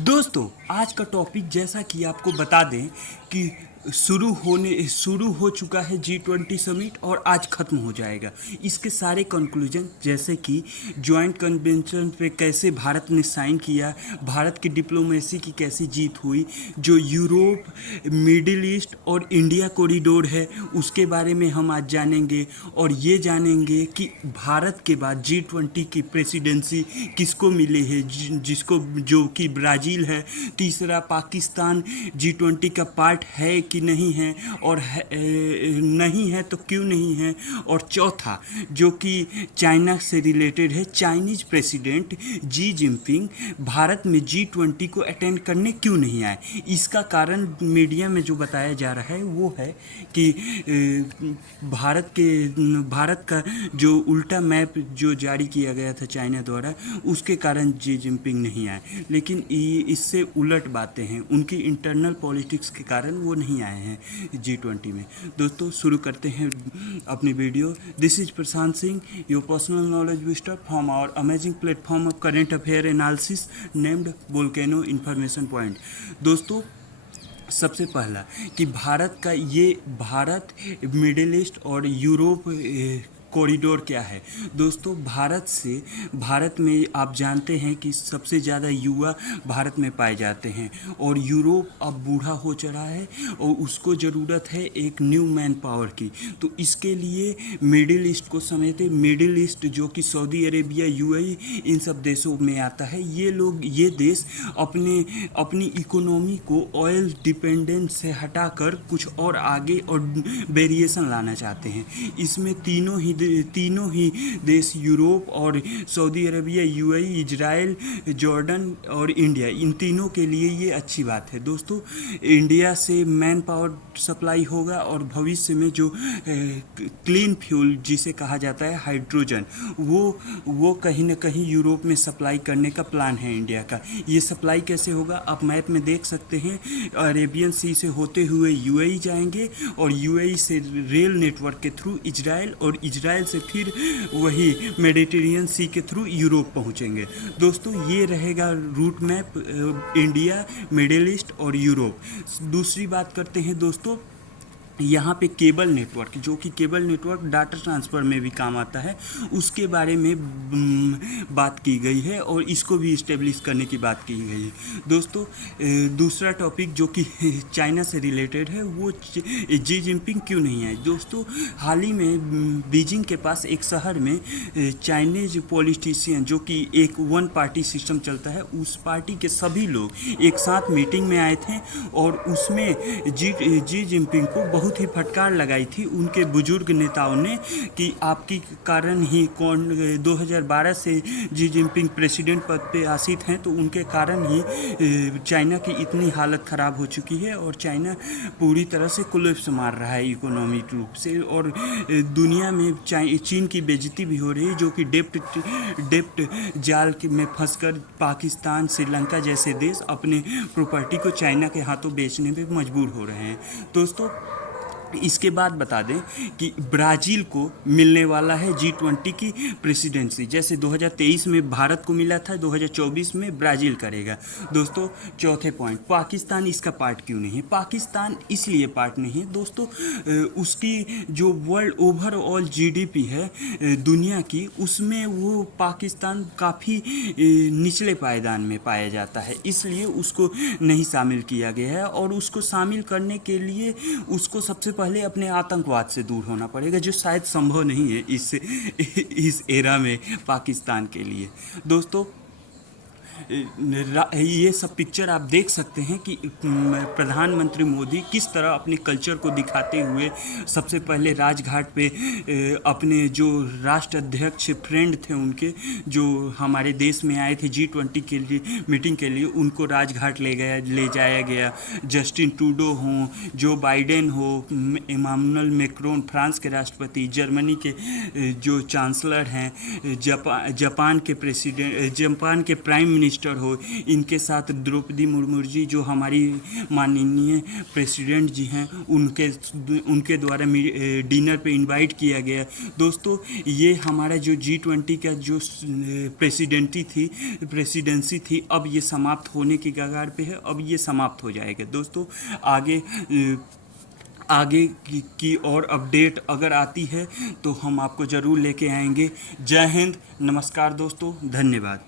दोस्तों, आज का टॉपिक जैसा कि आपको बता दें कि शुरू हो चुका है G20 समिट और आज ख़त्म हो जाएगा। इसके सारे कंक्लूजन जैसे कि जॉइंट कन्वेंशन पे कैसे भारत ने साइन किया, भारत की डिप्लोमेसी की कैसी जीत हुई, जो यूरोप, मिडिल ईस्ट और इंडिया कॉरिडोर है उसके बारे में हम आज जानेंगे। और ये जानेंगे कि भारत के बाद G20 की प्रेसिडेंसी किसको मिली है, जिसको जो कि ब्राज़ील है। तीसरा, पाकिस्तान G20 का पार्ट है कि नहीं है, और नहीं है तो क्यों नहीं है। और चौथा, जो कि चाइना से रिलेटेड है, Chinese president Xi Jinping Bharat में G20 को अटेंड करने क्यों नहीं आए। इसका कारण मीडिया में जो बताया जा रहा है वो है कि भारत का जो उल्टा मैप जो जारी किया गया था चाइना द्वारा, उसके कारण जी जिनपिंग नहीं आए। लेकिन इससे उलट बातें हैं, उनकी इंटरनल पॉलिटिक्स के कारण वो नहीं आए हैं G20 में। दोस्तों, शुरू करते हैं अपनी वीडियो। This is Prashant Singh, your personal knowledge booster from our amazing platform of current affair analysis named volcano information point. दोस्तों, सबसे पहला कि भारत मिडिल ईस्ट और यूरोप कॉरिडोर क्या है। दोस्तों, भारत में आप जानते हैं कि सबसे ज़्यादा युवा भारत में पाए जाते हैं, और यूरोप अब बूढ़ा हो चला है और उसको ज़रूरत है एक न्यू मैन पावर की। तो इसके लिए मिडिल ईस्ट को समेटे, मिडिल ईस्ट जो कि सऊदी अरेबिया, यूएई, इन सब देशों में आता है। ये देश अपनी इकोनॉमी को ऑयल डिपेंडेंस से हटाकर कुछ और आगे और वेरिएशन लाना चाहते हैं। इसमें तीनों ही देश, यूरोप और Saudi Arabia, UAE, Israel, Jordan और इंडिया, इन तीनों के लिए ये अच्छी बात है। दोस्तों, इंडिया से मैन पावर सप्लाई होगा और भविष्य में जो क्लीन फ्यूल जिसे कहा जाता है हाइड्रोजन, वो कहीं ना कहीं यूरोप में सप्लाई करने का प्लान है इंडिया का। ये सप्लाई कैसे होगा, आप मैप में देख सकते हैं। अरेबियन सी से होते हुए यूएई जाएंगे और यूएई से रेल नेटवर्क के थ्रू इजराइल, और इजराइल से फिर वही मेडिटेरियन सी के थ्रू यूरोप पहुंचेंगे। दोस्तों, ये रहेगा route map India, middle East और यूरोप। दूसरी बात करते हैं दोस्तों, यहाँ पे केबल नेटवर्क, जो कि केबल नेटवर्क डाटा ट्रांसफ़र में भी काम आता है, उसके बारे में बात की गई है और इसको भी इस्टेब्लिश करने की बात की गई है। दोस्तों, दूसरा टॉपिक जो कि चाइना से रिलेटेड है, वो जी जिनपिंग क्यों नहीं आए। दोस्तों, हाल ही में बीजिंग के पास एक शहर में चाइनीज पॉलिटिशियन, जो कि एक वन पार्टी सिस्टम चलता है, उस पार्टी के सभी लोग एक साथ मीटिंग में आए थे और उसमें जी जिनपिंग को बहुत ही फटकार लगाई थी उनके बुजुर्ग नेताओं ने कि आपके कारण ही 2012 से जी जिनपिंग प्रेसिडेंट पद पे आसीन हैं, तो उनके कारण ही चाइना की इतनी हालत ख़राब हो चुकी है और चाइना पूरी तरह से कोलैप्स मार रहा है इकोनॉमिक रूप से, और दुनिया में चीन की बेइज्जती भी हो रही है, जो कि डेप्ट जाल में फंसकर पाकिस्तान, श्रीलंका जैसे देश अपने प्रॉपर्टी को चाइना के हाथों बेचने में मजबूर हो रहे हैं। दोस्तों, इसके बाद बता दें कि ब्राज़ील को मिलने वाला है G20 की प्रेसिडेंसी। जैसे 2023 में भारत को मिला था, 2024 में ब्राज़ील करेगा। दोस्तों, चौथे पॉइंट, पाकिस्तान इसका पार्ट क्यों नहीं है। पाकिस्तान इसलिए पार्ट नहीं है दोस्तों, उसकी जो वर्ल्ड ओवरऑल जीडीपी है दुनिया की, उसमें वो पाकिस्तान काफ़ी निचले पायदान में पाया जाता है, इसलिए उसको नहीं शामिल किया गया है। और उसको शामिल करने के लिए उसको सबसे पहले अपने आतंकवाद से दूर होना पड़ेगा, जो शायद संभव नहीं है इस एरा में पाकिस्तान के लिए। दोस्तों, ये सब पिक्चर आप देख सकते हैं कि प्रधानमंत्री मोदी किस तरह अपने कल्चर को दिखाते हुए सबसे पहले राजघाट पे अपने जो राष्ट्र अध्यक्ष फ्रेंड थे उनके, जो हमारे देश में आए थे G20 के लिए मीटिंग के लिए, उनको राजघाट ले जाया गया। जस्टिन ट्रूडो हो, जो बाइडेन हो, इमानुएल मैक्रोन फ्रांस के राष्ट्रपति, जर्मनी के जो चांसलर हैं, जापान के प्राइम मिनिस्टर मिनिस्टर हो, इनके साथ द्रौपदी मुर्मू जी जो हमारी माननीय प्रेसिडेंट जी हैं, उनके द्वारा डिनर पे इनवाइट किया गया। दोस्तों ये हमारा जो G20 का जो प्रेसिडेंसी थी, अब ये समाप्त होने की कगार पे है, अब ये समाप्त हो जाएगा। दोस्तों आगे की और अपडेट अगर आती है तो हम आपको ज़रूर लेके आएंगे। जय हिंद, नमस्कार दोस्तों, धन्यवाद।